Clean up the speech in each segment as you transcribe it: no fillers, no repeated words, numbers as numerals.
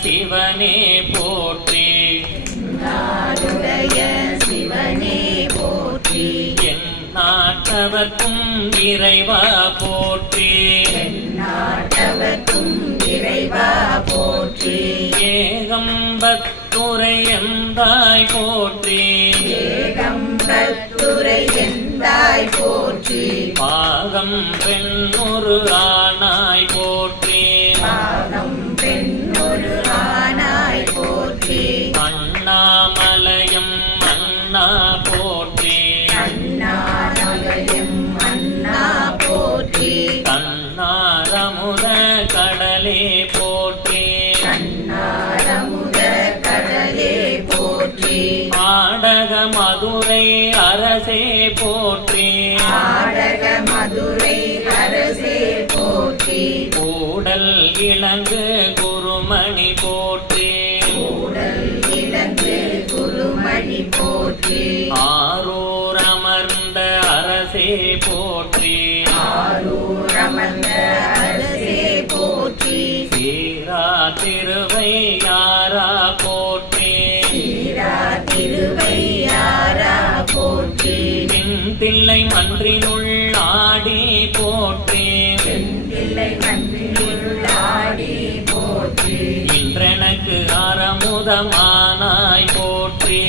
சிவனே போற்றி நாடுடைய சிவனே போற்றி என் நாட்டவர்க்கும் இறைவா போற்றி நாட்டவர்க்கும் இறைவா போற்றி ஏகம்பத்துரை எந்தாய் போற்றி ஏகம்பத்துரை எந்தாய் போற்றி பாகம் பெண்ணொரு ஆனாய் போற்றி பாகம் பெண்ணொரு ஆனாய் போற்றி அண்ணாமலையம் அண்ணா போற்றி அண்ணாமலையம் அண்ணா போற்றி கண்ணாரமுத கடலே போற்றி கண்ணாரமுத கடலே போற்றி ஆடக மதுரை அரசே போற்றி ஆடக மதுரை அரசே போற்றி கூடல் இளங்கு குருமணி போற்றி கூடல் இளங்கு குருமணி போற்றி ஆரூர் அமர்ந்த அரசே போற்றி ஆரூர் அமர்ந்த அரசே போற்றி சீரா திருவையாரா போற்றி சீரா திருவையாரா போற்றி தில்லை மன்றினுள் ஆடி போற்றி தில்லை மன்றினுள்ளாடி போற்றி இன்றெனக்கு அறமுதமானாய் போற்றி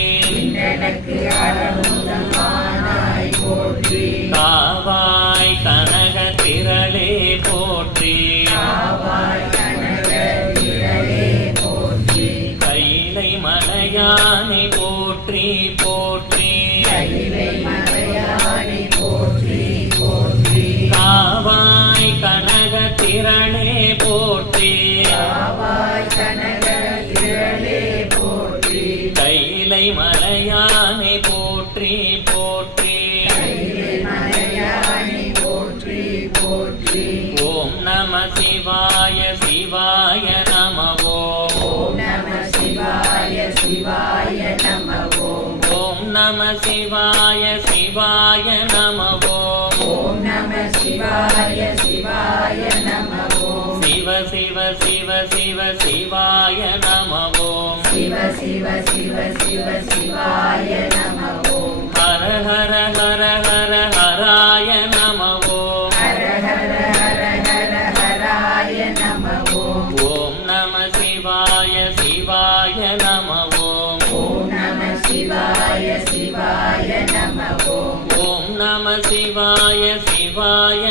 எனக்கு அறமுதமானாய் போற்றி காவாய் கனக திரளே போற்றி காவாய் கனக திரளே போற்றி கைலை மலையானை போற்றி போற்றி கைலை மலையானை போற்றி போற்றி காவாய் கனக திரளே போற்றி காவாய் கனக திரளே போற்றி கைலை மலையானை போற்றி போற்றி கைலை மலையானை போற்றி போற்றி ஓம் நம சிவாய சிவாய நம ஓம் நம சிவாய சிவாய நம ஓம் நம சிவாய சிவாய நம ஓம் நம சிவாய சிவாய நம சிவ சிவ சிவ சிவ சிவாய நம சிவ சிவ சிவ சிவ சிவாய நம ஹர ஹர ஹர ஹர ஹராய நம ஹர ஹர ஹர ஹர ஹராய நம ஓம் நம சிவாய சிவாய நம ஓம் நம சிவாய சிவாய நம ஓம் நம சிவாய சிவாய